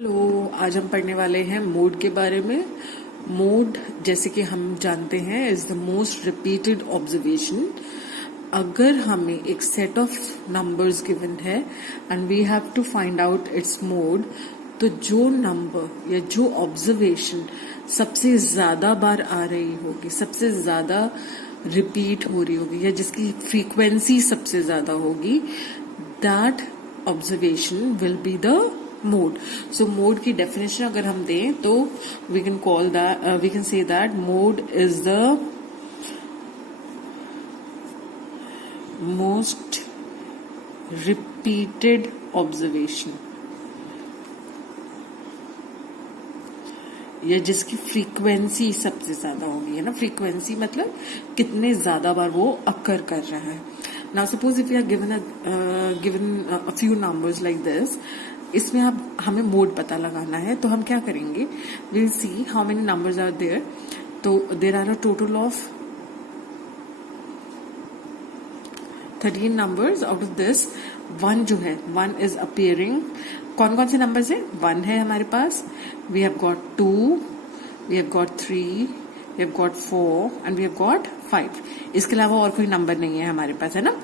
Hello, आज हम पढ़ने वाले हैं मोड के बारे में। मोड जैसे कि हम जानते हैं is the most repeated observation. अगर हमें एक सेट ऑफ नंबर्स गिवन है and we have to find out its mode, तो जो नंबर या जो ऑब्जर्वेशन सबसे ज्यादा बार आ रही होगी, सबसे ज्यादा रिपीट हो रही होगी या जिसकी फ्रीक्वेंसी सबसे ज्यादा होगी, that observation will be the mode. So mode की डेफिनेशन अगर हम दें तो we can say that mode is the most repeated observation, या जिसकी फ्रीक्वेंसी सबसे ज्यादा होगी, है ना। फ्रीक्वेंसी मतलब कितने ज्यादा बार वो अकर कर रहा है। Now suppose if you are given a few numbers like this, इसमें अब हमें मोड पता लगाना है, तो हम क्या करेंगे, will see how many numbers are there. तो there are a total of 13 numbers. Out of this 1 जो है, 1 इज अपियरिंग। कौन कौन से नंबर्स है? 1 है हमारे पास, we have got 2, we have got 3, we have got 4 and we have got 5। इसके अलावा और कोई नंबर नहीं है हमारे पास, है ना।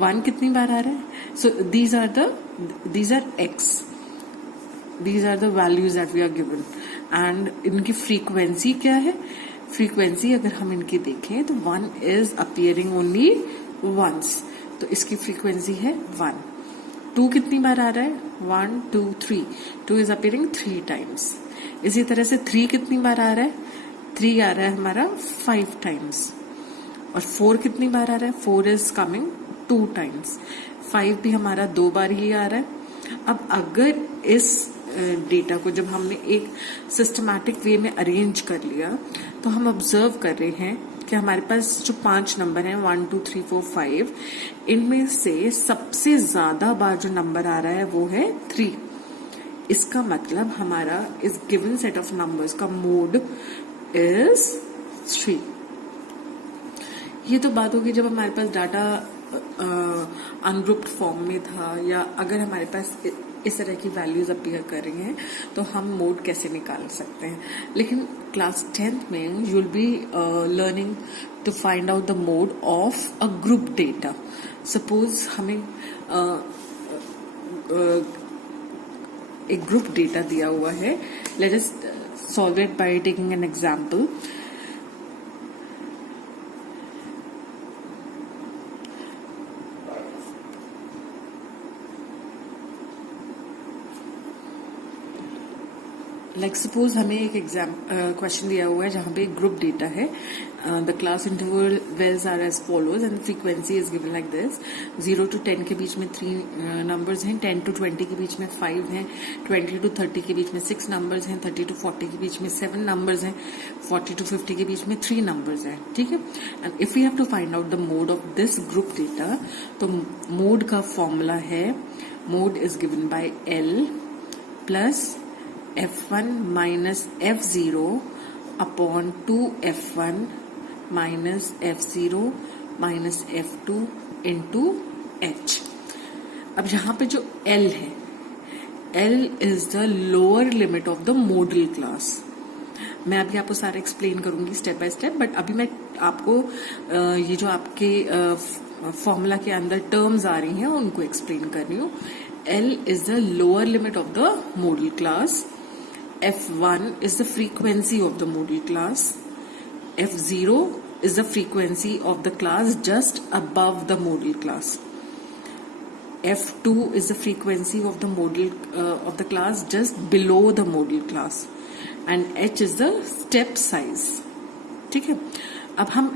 1 कितनी बार आ रहा है? So these are x, these are the values that we are given, and इनकी फ्रीक्वेंसी क्या है? फ्रीक्वेंसी अगर हम इनकी देखें तो 1 is appearing only once, तो इसकी फ्रीक्वेंसी है 1। 2 कितनी बार आ रहा है? 1 2 3, 2 is appearing 3 times। इसी तरह से 3 कितनी बार आ रहा है? 3 आ रहा है हमारा 5 times। और 4 कितनी बार आ रहा है? 4 is coming 2 times। 5 भी हमारा 2 बार ही आ रहा है। अब अगर इस डेटा को जब हमने एक सिस्टमैटिक वे में अरेंज कर लिया, तो हम ऑब्जर्व कर रहे हैं कि हमारे पास जो 5 नंबर हैं 1 2 3 4 5, इनमें से सबसे ज्यादा बार जो नंबर आ रहा है वो है 3। इसका मतलब हमारा इस गिवन सेट ऑफ नंबर्स का मोड इज 3। ये तो बात होगी जब हमारे पास डाटा अनग्रुप्ड फॉर्म में था, या अगर हमारे पास इस तरह की वैल्यूज अपीयर कर रही हैं तो हम मोड कैसे निकाल सकते हैं। लेकिन क्लास 10th में you will be learning to find out the mode of a group data. Suppose हमें एक ग्रुप डेटा दिया हुआ है, let us solve it by taking an example. Like suppose हमें एक क्वेश्चन दिया हुआ है जहां पे एक ग्रुप डेटा है। The class intervals are as follows and frequency is given like this. 0 to 10 के बीच में 3 नंबर्स हैं, 10 to 20 के बीच में 5 हैं, 20 to 30 के बीच में 6 नंबर्स हैं, 30 to 40 के बीच में 7 नंबर्स हैं, 40 to 50 के बीच में 3 नंबर्स हैं। ठीक है। And if you have to find out the mode of this group data, तो मोड का फॉर्मूला है, mode is given by L plus F1 minus F0 upon 2F1 minus F0 minus F2 into H। अब यहां पे जो L है, L is the lower limit of the modal class। मैं अभी आपको सारा एक्सप्लेन करूंगी स्टेप बाय स्टेप, बट अभी मैं आपको ये जो आपके फॉर्मूला के अंदर टर्म्स आ रही हैं उनको एक्सप्लेन कर रही हूँ। L is the lower limit of the modal class, F1 is the frequency of the modal class, F0 is the frequency of the class just above the modal class, F2 is the frequency of the modal of the class just below the modal class, and H is the step size। ठीक है। अब हम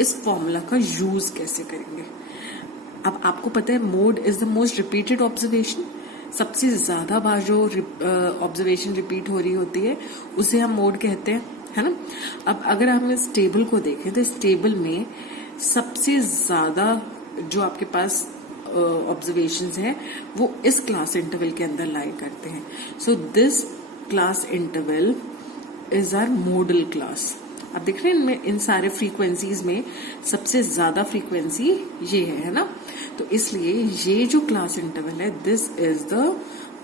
इस formula का use कैसे करेंगे? अब आपको पता है mode is the most repeated observation. सबसे ज्यादा बार जो ऑब्जर्वेशन रिपीट हो रही होती है उसे हम मोड कहते हैं, है ना। अब अगर हम इस टेबल को देखें तो इस टेबल में सबसे ज्यादा जो आपके पास ऑब्जर्वेशंस हैं वो इस क्लास इंटरवल के अंदर लाई करते हैं। So this class interval is our modal class. अब देख रहे हैं इनमें, इन सारे फ्रीक्वेंसीज में सबसे ज्यादा फ्रीक्वेंसी ये है ना। तो इसलिए ये जो क्लास इंटरवल है, this is the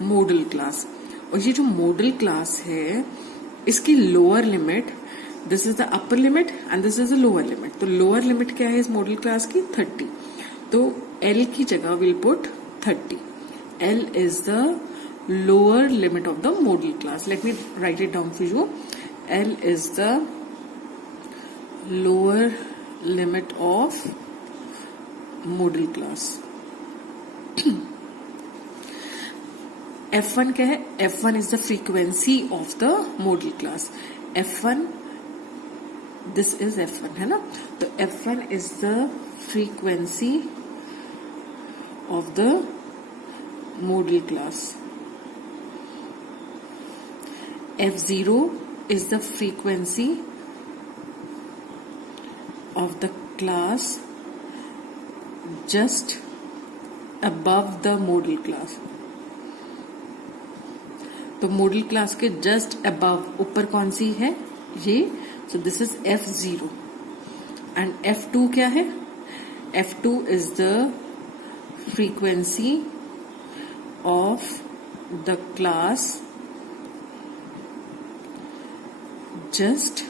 model class. और ये जो मॉडल क्लास है इसकी lower limit, this is the upper limit and this is the lower limit. तो लोअर लिमिट क्या है इस मॉडल क्लास की? 30। तो L की जगह will put 30। L is the lower limit of the model class. Let me write it down for you. L is the lower limit of model class. F1 क्या है? F1 is the frequency of the model class. F1, this is F1 है ना? तो F1 is the frequency of the model class. F0 is the frequency of the class just above the model class. तो model class के just above ऊपर कौन सी है? ये। So this is F0 and F2 क्या है? F2 is the frequency of the class just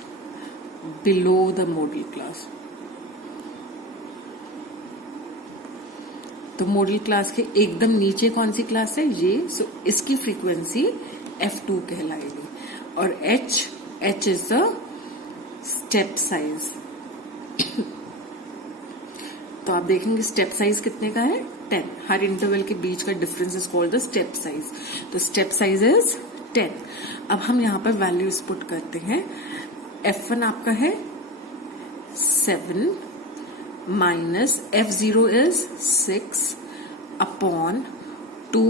below the model class. तो model class के एकदम नीचे कौन सी क्लास है? ये। सो इसकी फ्रीक्वेंसी F2 कहलाएगी। और H is the step size. तो आप देखेंगे स्टेप साइज कितने का है? 10। हर इंटरवल के बीच का difference is called the step size. तो स्टेप साइज इज 10। अब हम यहां पर वैल्यूज पुट करते हैं। F1 आपका है 7 minus F0 is 6 upon 2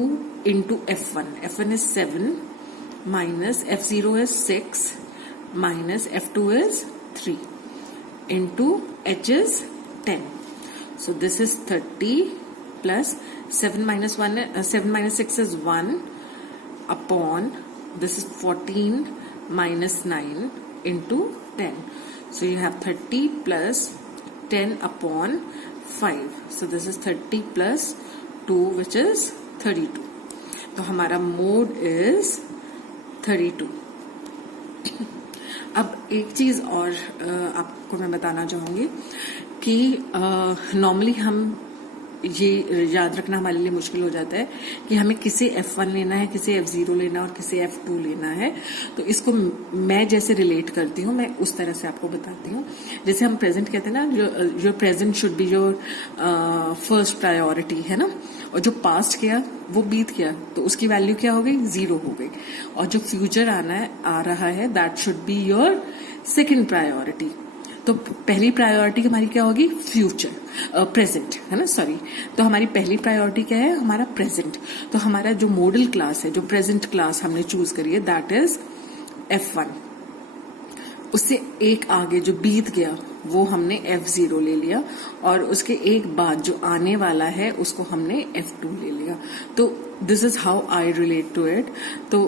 into F1। F1 is 7 minus F0 is 6 minus F2 is 3 into H is 10. So this is 30 plus 7 minus 6 is 1 upon this is 14 minus 9 into 10. So you have 30 plus 10 upon 5. So this is 30 plus 2 which is 32. तो हमारा mode is 32। अब एक चीज और आपको मैं बताना चाहूंगी कि नॉर्मली हम ये याद रखना हमारे लिए मुश्किल हो जाता है कि हमें किसे F1 लेना है, किसे F0 लेना है और किसे F2 लेना है। तो इसको मैं जैसे रिलेट करती हूँ, मैं उस तरह से आपको बताती हूँ। जैसे हम प्रेजेंट कहते हैं ना, your present should be your first priority, है ना। और जो पास्ट किया वो बीत गया तो उसकी वैल्यू क्या हो गई? 0 हो गई। और जो फ्यूचर आ रहा है that should be your second priority. तो पहली प्रायोरिटी हमारी क्या होगी? फ्यूचर, प्रेजेंट, है ना, सॉरी। तो हमारी पहली प्रायोरिटी क्या है? हमारा प्रेजेंट। तो हमारा जो मॉडल क्लास है, जो प्रेजेंट क्लास हमने चूज करी है दैट इज F1। उससे एक आगे जो बीत गया वो हमने F0 ले लिया और उसके एक बाद जो आने वाला है उसको हमने F2 ले लिया। तो this is how I relate to it. तो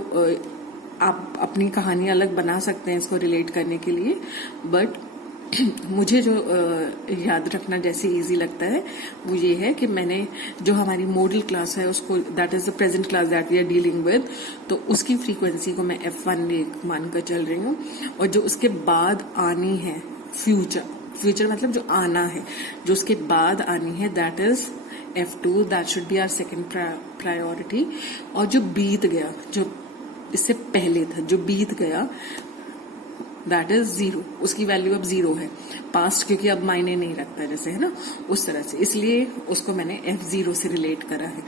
आप अपनी कहानी अलग बना सकते हैं इसको रिलेट करने के लिए, बट मुझे जो याद रखना जैसे इजी लगता है वो ये है कि मैंने जो हमारी मॉडल क्लास है उसको, that is the present class that we are dealing with, तो उसकी फ्रीक्वेंसी को मैं F1 मानकर चल रही हूँ। और जो उसके बाद आनी है फ्यूचर मतलब जो आना है, जो उसके बाद आनी है that is F2, that should be our second priority. और जो बीत गया, जो इससे पहले था, जो बीत गया दैट इज 0, उसकी वैल्यू अब 0 है। पास्ट क्योंकि अब मायने नहीं रखता जैसे, है ना, उस तरह से, इसलिए उसको मैंने F0 से रिलेट करा है।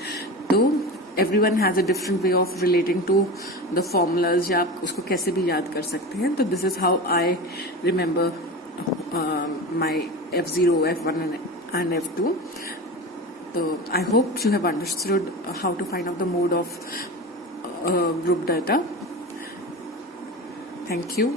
तो everyone has a different way of relating to the formulas, या आप उसको कैसे भी याद कर सकते हैं। तो this is how I remember my F0, F1 and F2. So I hope you have understood how to find out the mode of group data. Thank you.